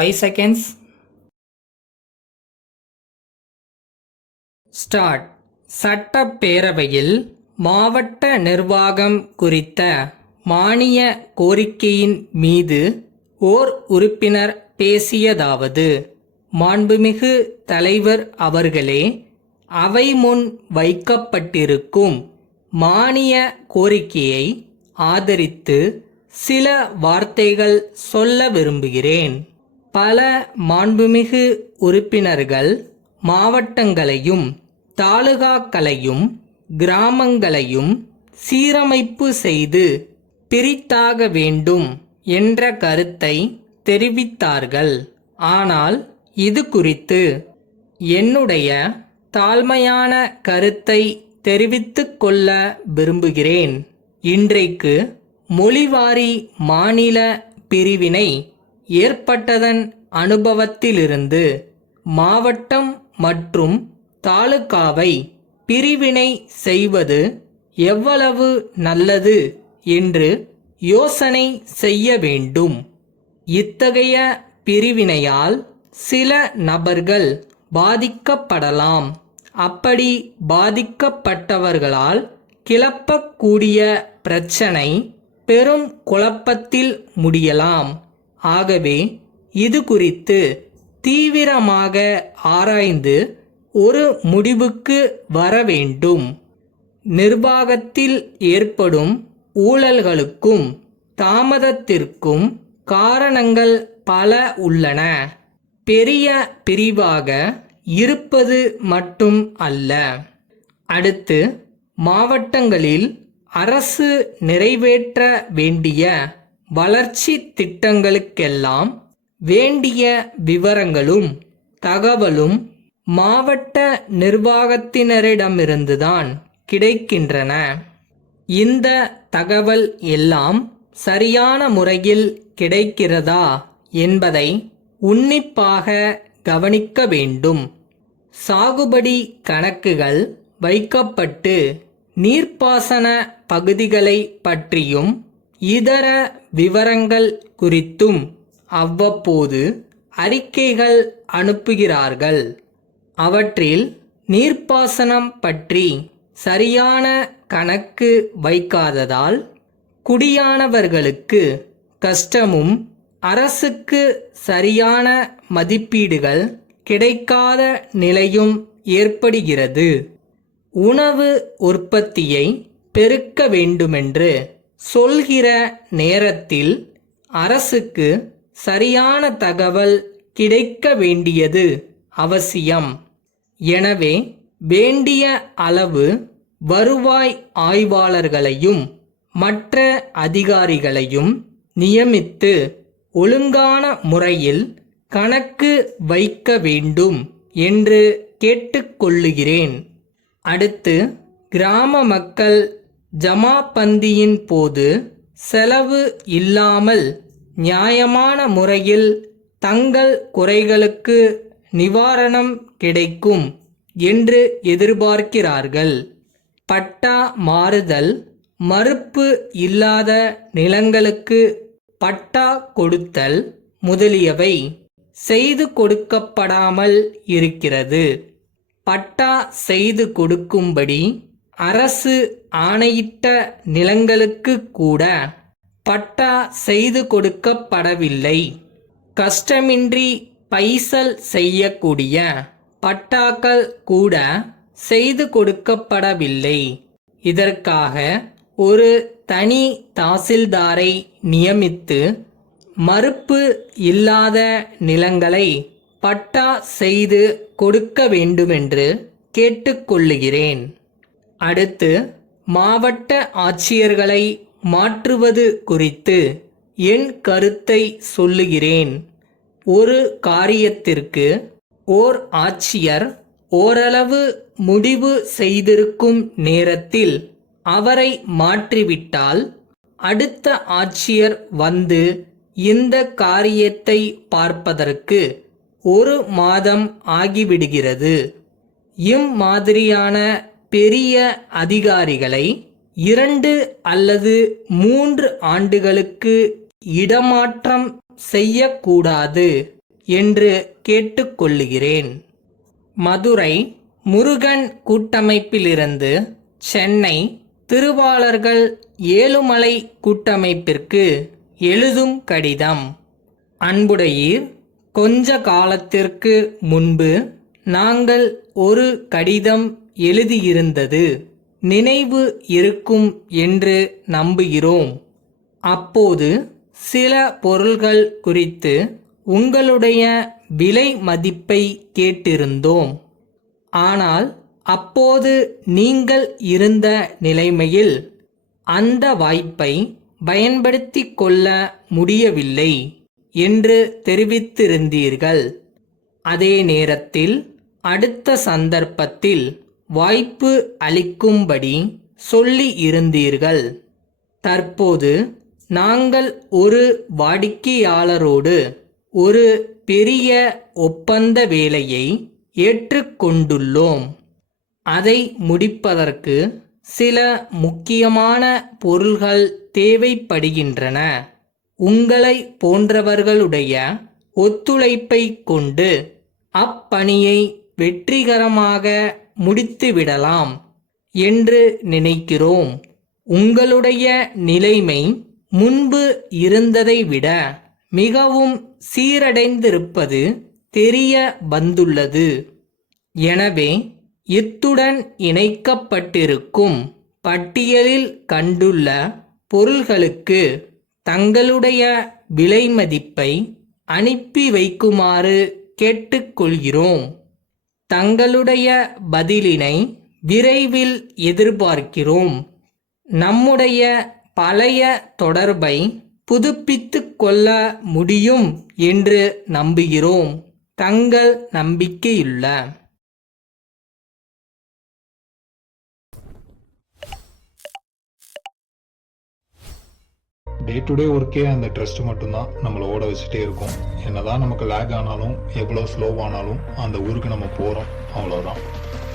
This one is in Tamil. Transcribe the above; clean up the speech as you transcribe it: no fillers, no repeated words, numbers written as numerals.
5 seconds. ஸ்டார்ட். சட்டப்பேரவையில் மாவட்ட நிர்வாகம் குறித்த மானிய கோரிக்கையின் மீது ஓர் உறுப்பினர் பேசியதாவது: மாண்புமிகு தலைவர் அவர்களே, அவை முன் வைக்கப்பட்டிருக்கும் மானிய கோரிக்கையை ஆதரித்து சில வார்த்தைகள் சொல்ல விரும்புகிறேன். பல மாண்புமிகு உறுப்பினர்கள் மாவட்டங்களையும் தாலுகாக்களையும் கிராமங்களையும் சீரமைப்பு செய்து பிரித்தாக வேண்டும் என்ற கருத்தை தெரிவித்தார்கள். ஆனால் இது குறித்து என்னுடைய தாழ்மையான கருத்தை தெரிவித்துக் கொள்ள விரும்புகிறேன். இன்றைக்கு மொழிவாரி மாநில பிரிவினை ஏற்பட்டதன் அனுபவத்திலிருந்து மாவட்டம் மற்றும் தாலுகாவை பிரிவினை செய்வது எவ்வளவு நல்லது என்று யோசனை செய்ய வேண்டும். இத்தகைய பிரிவினையால் சில நபர்கள் பாதிக்கப்படலாம். அப்படி பாதிக்கப்பட்டவர்களால் கிளப்பக்கூடிய பிரச்சனை பெரும் குழப்பத்தில் முடியலாம். ஆகவே இது குறித்து தீவிரமாக ஆராய்ந்து ஒரு முடிவுக்கு வர வேண்டும். நிர்வாகத்தில் ஏற்படும் ஊழல்களுக்கும் தாமதத்திற்கும் காரணங்கள் பல உள்ளன. பெரிய பிரிவாக இருப்பது மட்டும் அல்ல. அடுத்து, மாவட்டங்களில் அரசு நிறைவேற்ற வேண்டிய வளர்ச்சி திட்டங்களுக்கெல்லாம் வேண்டிய விவரங்களும் தகவலும் மாவட்ட நிர்வாகத்தினரிடமிருந்துதான் கிடைக்கின்றன. இந்த தகவல் எல்லாம் சரியான முறையில் கிடைக்கிறதா என்பதை உன்னிப்பாக கவனிக்க வேண்டும். சாகுபடி கணக்குகள் வைக்கப்பட்டு நீர்ப்பாசன பகுதிகளை பற்றியும் இதர விவரங்கள் குறித்தும் அவ்வப்போது அறிக்கைகள் அனுப்புகிறார்கள். அவற்றில் நீர்ப்பாசனம் பற்றி சரியான கணக்கு வைக்காததால் குடியானவர்களுக்கு கஷ்டமும் அரசுக்கு சரியான மதிப்பீடுகள் கிடைக்காத நிலையும் ஏற்படுகிறது. உணவு உற்பத்தியை பெருக்க வேண்டுமென்று சொல்கிற நேரத்தில் அரசுக்கு சரியான தகவல் கிடைக்க வேண்டியது அவசியம். எனவே வேண்டிய அளவு வருவாய் ஆய்வாளர்களையும் மற்ற அதிகாரிகளையும் நியமித்து ஒழுங்கான முறையில் கணக்கு வைக்க வேண்டும் என்று கேட்டுக்கொள்ளுகிறேன். அடுத்து, கிராம மக்கள் ஜமாபந்தியின் போது செலவு இல்லாமல் நியாயமான முறையில் தங்கள் குறைகளுக்கு நிவாரணம் கிடைக்கும் என்று எதிர்பார்க்கிறார்கள். பட்டா மாறுதல், மறுப்பு இல்லாத நிலங்களுக்கு பட்டா கொடுத்தல் முதலியவை செய்து கொடுக்கப்படாமல் இருக்கிறது. பட்டா செய்து கொடுக்கும்படி அரசு ஆணையிட்ட நிலங்களுக்கு கூட பட்டா செய்து கொடுக்கப்படவில்லை. கஷ்டமின்றி பைசல் செய்யக்கூடிய பட்டாக்கள் கூட செய்து கொடுக்கப்படவில்லை. இதற்காக ஒரு தனி தாசில்தாரை நியமித்து மறுப்பு இல்லாத நிலங்களை பட்டா செய்து கொடுக்க வேண்டுமென்று கேட்டுக்கொள்ளுகிறேன். அடுத்து, மாவட்ட ஆட்சியர்களை மாற்றுவது குறித்து என் கருத்தை சொல்லுகிறேன். ஒரு காரியத்திற்கு ஓர் ஆட்சியர் ஓரளவு முடிவு செய்திருக்கும் நேரத்தில் அவரை மாற்றிவிட்டால் அடுத்த ஆட்சியர் வந்து இந்த காரியத்தை பார்ப்பதற்கு 1 மாதம் ஆகிவிடுகிறது. இம்மாதிரியான பெரிய அதிகாரிகளை 2 அல்லது 3 ஆண்டுகளுக்கு இடமாற்றம் செய்யக்கூடாது என்று கேட்டுக்கொள்ளுகிறேன். மதுரை முருகன் கூட்டமைப்பிலிருந்து சென்னை திருவாளர்கள் ஏழுமலை கூட்டமைப்பிற்கு எழுதும் கடிதம். அன்புடையீர், கொஞ்ச காலத்திற்கு முன்பு நாங்கள் ஒரு கடிதம் எழுதியிருந்தது நினைவு இருக்கும் என்று நம்புகிறோம். அப்போது சில பொருள்கள் குறித்து உங்களுடைய விலை மதிப்பை கேட்டிருந்தோம். ஆனால் அப்போது நீங்கள் இருந்த நிலைமையில் அந்த வாய்ப்பை பயன்படுத்திக் கொள்ள முடியவில்லை என்று தெரிவித்திருந்தீர்கள். அதே நேரத்தில் அடுத்த சந்தர்ப்பத்தில் வாய்ப்பு அளிக்கும்படி சொல்லி இருந்தீர்கள். தற்போது நாங்கள் ஒரு வாடிக்கையாளரோடு ஒரு பெரிய ஒப்பந்த வேலையை ஏற்றுக்கொண்டுள்ளோம். அதை முடிப்பதற்கு சில முக்கியமான பொருள்கள் தேவைப்படுகின்றன. உங்களை போன்றவர்களுடைய ஒத்துழைப்பை கொண்டு அப்பணியை வெற்றிகரமாக முடித்துவிடலாம் என்று நினைக்கிறோம். உங்களுடைய நிலைமை முன்பு இருந்ததை விட மிகவும் சீரடைந்திருப்பது தெரிய வந்துள்ளது. எனவே இத்துடன் இணைக்கப்பட்டிருக்கும் பட்டியலில் கண்டுள்ள பொருள்களுக்கு தங்களுடைய விலை மதிப்பை அனுப்பி வைக்குமாறு கேட்டுக்கொள்கிறோம். தங்களுடைய பதிலினை விரைவில் எதிர்பார்க்கிறோம். நம்முடைய பழைய தொடர்பை புதுப்பித்துக் கொள்ள முடியும் என்று நம்புகிறோம். தங்கள் நம்பிக்கையுள்ள டே டு டே ஒர்க்கே அந்த ட்ரஸ்ட் மட்டும்தான் நம்மளை ஓட வச்சுட்டே இருக்கும். என்னதான் நமக்கு லேக் ஆனாலும் எவ்வளோ ஸ்லோவானாலும் அந்த ஊருக்கு நம்ம போகிறோம், அவ்வளோதான்.